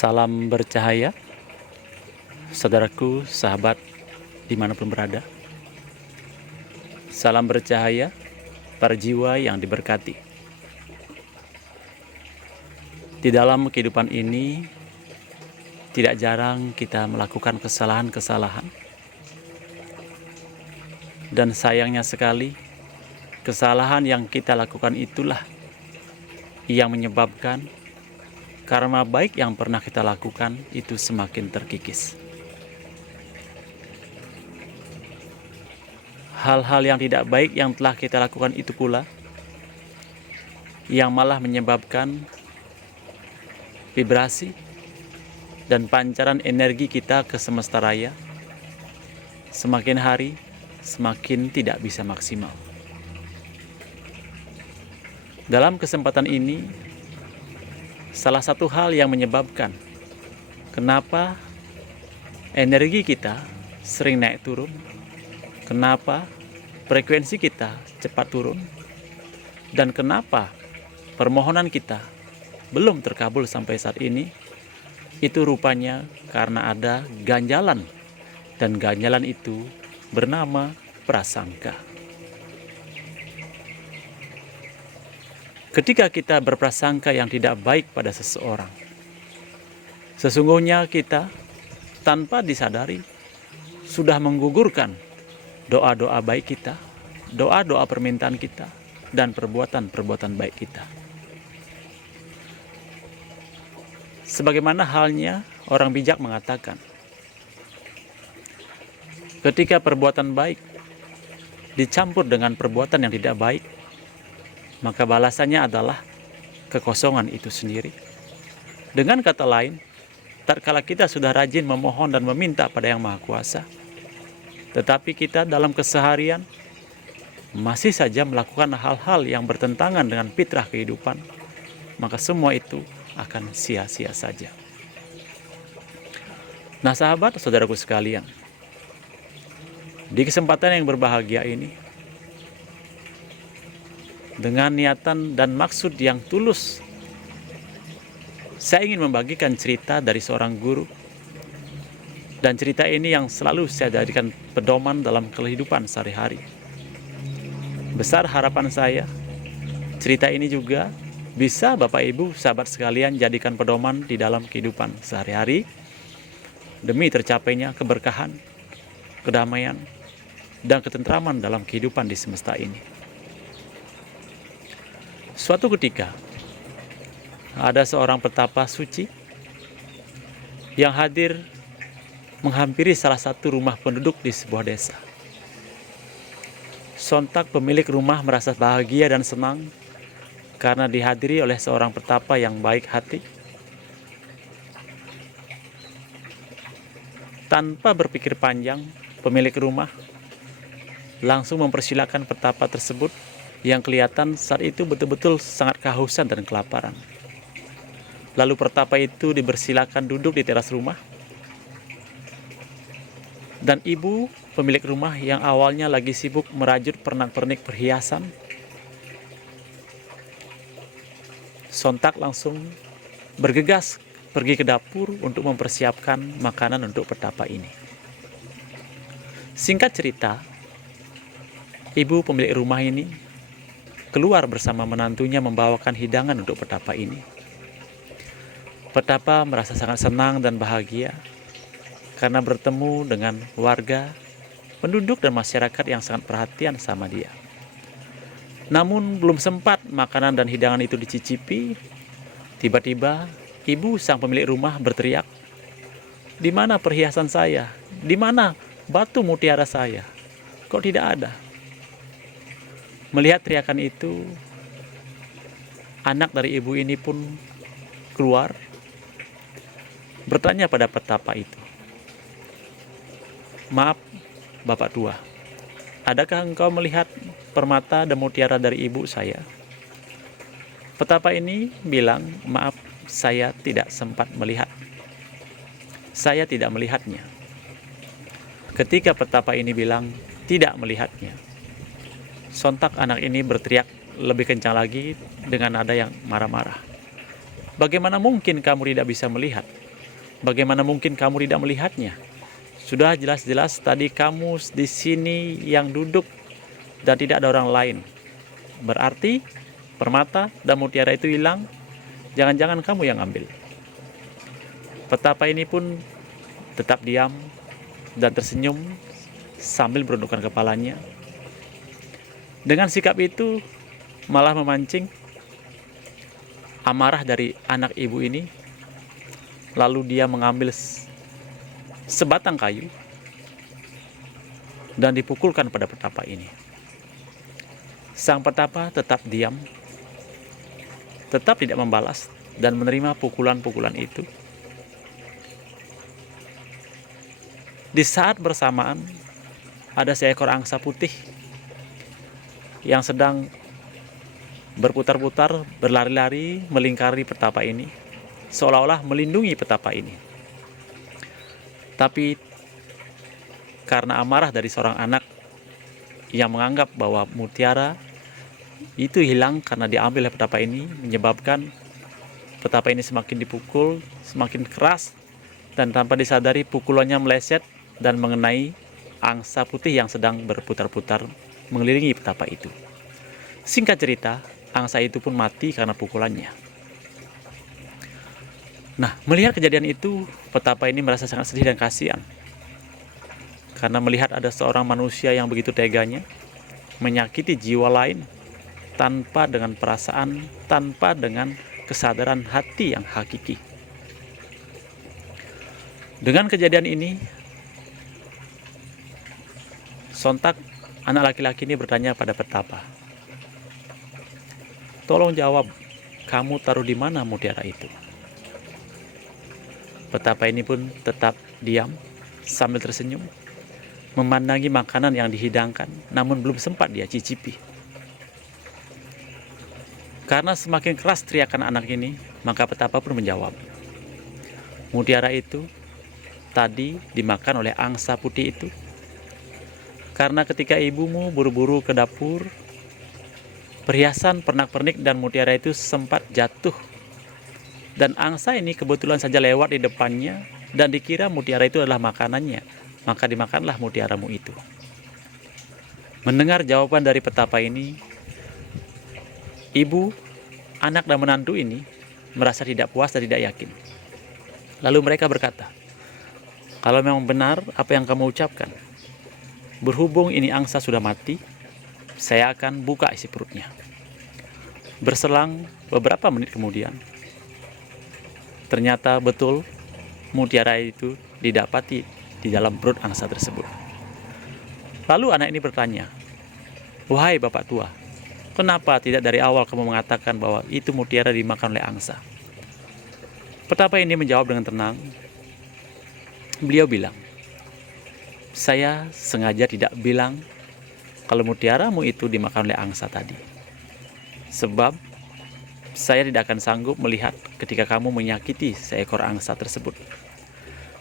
Salam bercahaya, saudaraku, sahabat, dimanapun berada. Salam bercahaya, para jiwa yang diberkati. Di dalam kehidupan ini, tidak jarang kita melakukan kesalahan-kesalahan. Dan sayangnya sekali, kesalahan yang kita lakukan itulah yang menyebabkan karma baik yang pernah kita lakukan itu semakin terkikis. Hal-hal yang tidak baik yang telah kita lakukan itu pula yang malah menyebabkan vibrasi dan pancaran energi kita ke semesta raya semakin hari semakin tidak bisa maksimal. Dalam kesempatan ini, salah satu hal yang menyebabkan kenapa energi kita sering naik turun, kenapa frekuensi kita cepat turun, dan kenapa permohonan kita belum terkabul sampai saat ini, itu rupanya karena ada ganjalan, dan ganjalan itu bernama prasangka. Ketika kita berprasangka yang tidak baik pada seseorang, sesungguhnya kita tanpa disadari sudah menggugurkan doa-doa baik kita, doa-doa permintaan kita, dan perbuatan-perbuatan baik kita. Sebagaimana halnya orang bijak mengatakan, ketika perbuatan baik dicampur dengan perbuatan yang tidak baik, maka balasannya adalah kekosongan itu sendiri. Dengan kata lain, tatkala kita sudah rajin memohon dan meminta pada Yang Maha Kuasa, tetapi kita dalam keseharian masih saja melakukan hal-hal yang bertentangan dengan fitrah kehidupan, maka semua itu akan sia-sia saja. Nah, sahabat, saudaraku sekalian, di kesempatan yang berbahagia ini, dengan niatan dan maksud yang tulus, saya ingin membagikan cerita dari seorang guru. Dan cerita ini yang selalu saya jadikan pedoman dalam kehidupan sehari-hari. Besar harapan saya, cerita ini juga bisa Bapak Ibu sahabat sekalian jadikan pedoman di dalam kehidupan sehari-hari, demi tercapainya keberkahan, kedamaian, dan ketentraman dalam kehidupan di semesta ini. Suatu ketika, ada seorang petapa suci yang hadir menghampiri salah satu rumah penduduk di sebuah desa. Sontak pemilik rumah merasa bahagia dan senang karena dihadiri oleh seorang petapa yang baik hati. Tanpa berpikir panjang, pemilik rumah langsung mempersilakan petapa tersebut yang kelihatan saat itu betul-betul sangat kehausan dan kelaparan. Lalu petapa itu dipersilakan duduk di teras rumah. Dan ibu pemilik rumah yang awalnya lagi sibuk merajut pernak-pernik perhiasan, sontak langsung bergegas pergi ke dapur untuk mempersiapkan makanan untuk petapa ini. Singkat cerita, ibu pemilik rumah ini keluar bersama menantunya membawakan hidangan untuk petapa ini. Petapa merasa sangat senang dan bahagia karena bertemu dengan warga, penduduk dan masyarakat yang sangat perhatian sama dia. Namun belum sempat makanan dan hidangan itu dicicipi, tiba-tiba ibu sang pemilik rumah berteriak, "Di mana perhiasan saya? Di mana batu mutiara saya? Kok tidak ada?" Melihat teriakan itu, anak dari ibu ini pun keluar, bertanya pada petapa itu, "Maaf, Bapak tua, adakah engkau melihat permata dan mutiara dari ibu saya?" Petapa ini bilang, "Maaf, saya tidak sempat melihat. Saya tidak melihatnya." Ketika petapa ini bilang tidak melihatnya, sontak anak ini berteriak lebih kencang lagi dengan nada yang marah-marah. "Bagaimana mungkin kamu tidak bisa melihat? Bagaimana mungkin kamu tidak melihatnya? Sudah jelas-jelas tadi kamu di sini yang duduk dan tidak ada orang lain. Berarti permata dan mutiara itu hilang. Jangan-jangan kamu yang ambil. Petapa ini pun tetap diam dan tersenyum sambil menundukkan kepalanya. Dengan sikap itu malah memancing amarah dari anak ibu ini. Lalu dia mengambil sebatang kayu dan dipukulkan pada petapa ini. Sang petapa tetap diam, tetap tidak membalas dan menerima pukulan-pukulan itu. Di saat bersamaan ada seekor angsa putih yang sedang berputar-putar, berlari-lari melingkari petapa ini, seolah-olah melindungi petapa ini. Tapi karena amarah dari seorang anak yang menganggap bahwa mutiara itu hilang karena diambil oleh petapa ini, menyebabkan petapa ini semakin dipukul, semakin keras, dan tanpa disadari pukulannya meleset dan mengenai angsa putih yang sedang berputar-putar mengelilingi petapa itu. Singkat cerita, angsa itu pun mati karena pukulannya. Nah, melihat kejadian itu, petapa ini merasa sangat sedih dan kasihan. Karena melihat ada seorang manusia yang begitu teganya, menyakiti jiwa lain, tanpa dengan perasaan, tanpa dengan kesadaran hati yang hakiki. Dengan kejadian ini, sontak anak laki-laki ini bertanya pada petapa, "Tolong jawab, kamu taruh di mana mutiara itu?" Petapa ini pun tetap diam sambil tersenyum, memandangi makanan yang dihidangkan, namun belum sempat dia cicipi. Karena semakin keras teriakan anak ini, maka petapa pun menjawab, "Mutiara itu tadi dimakan oleh angsa putih itu. Karena ketika ibumu buru-buru ke dapur, perhiasan pernak-pernik dan mutiara itu sempat jatuh. Dan angsa ini kebetulan saja lewat di depannya dan dikira mutiara itu adalah makanannya, maka dimakanlah mutiaramu itu." Mendengar jawaban dari petapa ini, ibu, anak dan menantu ini merasa tidak puas dan tidak yakin. Lalu mereka berkata, "Kalau memang benar apa yang kamu ucapkan, berhubung ini angsa sudah mati, saya akan buka isi perutnya." Berselang beberapa menit kemudian, ternyata betul mutiara itu didapati di dalam perut angsa tersebut. Lalu anak ini bertanya, "Wahai bapak tua, kenapa tidak dari awal kamu mengatakan bahwa itu mutiara dimakan oleh angsa?" Petapa ini menjawab dengan tenang. Beliau bilang, "Saya sengaja tidak bilang kalau mutiaramu itu dimakan oleh angsa tadi. Sebab saya tidak akan sanggup melihat ketika kamu menyakiti seekor angsa tersebut.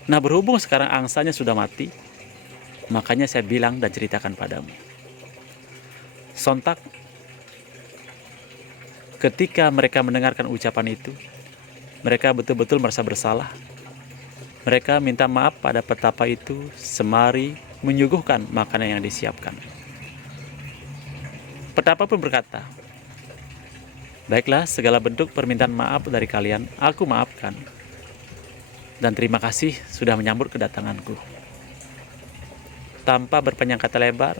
Nah, berhubung sekarang angsanya sudah mati, makanya saya bilang dan ceritakan padamu." Sontak ketika mereka mendengarkan ucapan itu, mereka betul-betul merasa bersalah. Mereka minta maaf pada petapa itu semari menyuguhkan makanan yang disiapkan. Petapa pun berkata, "Baiklah, segala bentuk permintaan maaf dari kalian aku maafkan. Dan terima kasih sudah menyambut kedatanganku." Tanpa berpanjang kata lebar,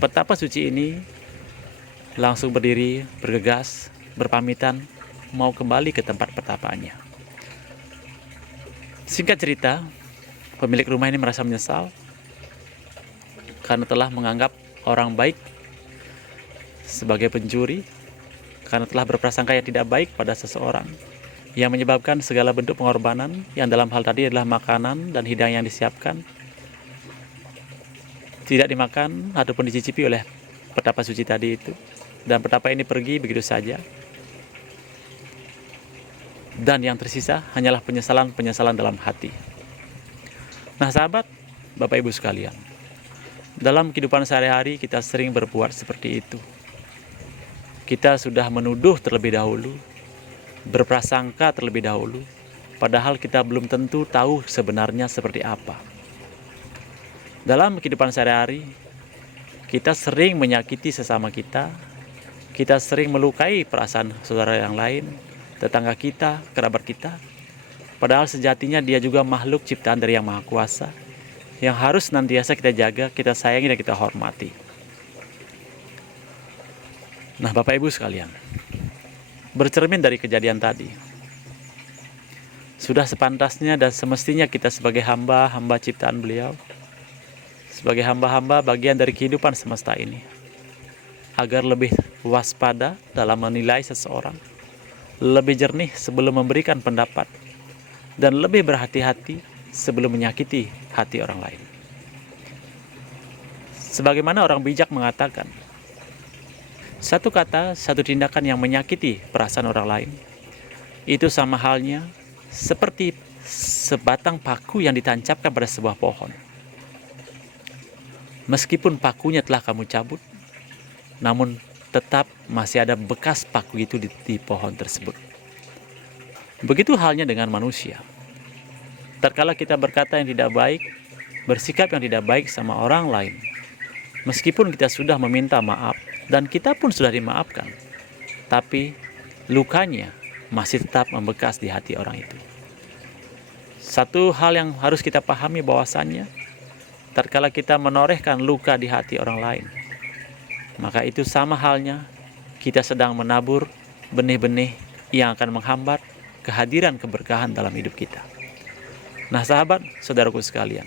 petapa suci ini langsung berdiri, bergegas, berpamitan, mau kembali ke tempat pertapaannya. Singkat cerita, pemilik rumah ini merasa menyesal karena telah menganggap orang baik sebagai pencuri, karena telah berprasangka yang tidak baik pada seseorang, yang menyebabkan segala bentuk pengorbanan yang dalam hal tadi adalah makanan dan hidangan yang disiapkan tidak dimakan ataupun dicicipi oleh petapa suci tadi itu. Dan petapa ini pergi begitu saja. Dan yang tersisa hanyalah penyesalan-penyesalan dalam hati. Nah sahabat, Bapak Ibu sekalian, dalam kehidupan sehari-hari kita sering berbuat seperti itu. Kita sudah menuduh terlebih dahulu, berprasangka terlebih dahulu, padahal kita belum tentu tahu sebenarnya seperti apa. Dalam kehidupan sehari-hari, kita sering menyakiti sesama kita sering melukai perasaan saudara yang lain, tetangga kita, kerabat kita, padahal sejatinya dia juga makhluk ciptaan dari Yang Maha Kuasa, yang harus senantiasa kita jaga, kita sayangi, dan kita hormati. Nah, Bapak Ibu sekalian, bercermin dari kejadian tadi, sudah sepantasnya dan semestinya kita sebagai hamba-hamba ciptaan Beliau, sebagai hamba-hamba bagian dari kehidupan semesta ini, agar lebih waspada dalam menilai seseorang, lebih jernih sebelum memberikan pendapat, dan lebih berhati-hati sebelum menyakiti hati orang lain. Sebagaimana orang bijak mengatakan, satu kata, satu tindakan yang menyakiti perasaan orang lain, itu sama halnya seperti sebatang paku yang ditancapkan pada sebuah pohon. Meskipun pakunya telah kamu cabut, namun tetap masih ada bekas paku itu di pohon tersebut. Begitu halnya dengan manusia. Terkala kita berkata yang tidak baik, bersikap yang tidak baik sama orang lain, meskipun kita sudah meminta maaf dan kita pun sudah dimaafkan, tapi lukanya masih tetap membekas di hati orang itu. Satu hal yang harus kita pahami bahwasannya, terkala kita menorehkan luka di hati orang lain, maka itu sama halnya kita sedang menabur benih-benih yang akan menghambat kehadiran keberkahan dalam hidup kita. Nah, sahabat, saudaraku sekalian,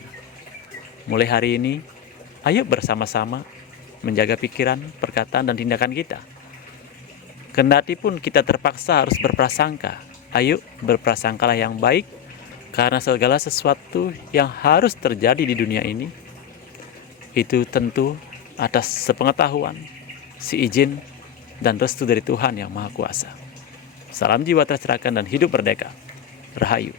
mulai hari ini, ayo bersama-sama menjaga pikiran, perkataan, dan tindakan kita. Kendati pun kita terpaksa harus berprasangka, ayo berprasangkalah yang baik, karena segala sesuatu yang harus terjadi di dunia ini, itu tentu atas sepengetahuan, seizin, dan restu dari Tuhan Yang Maha Kuasa. Salam jiwa tercerahkan dan hidup merdeka. Rahayu.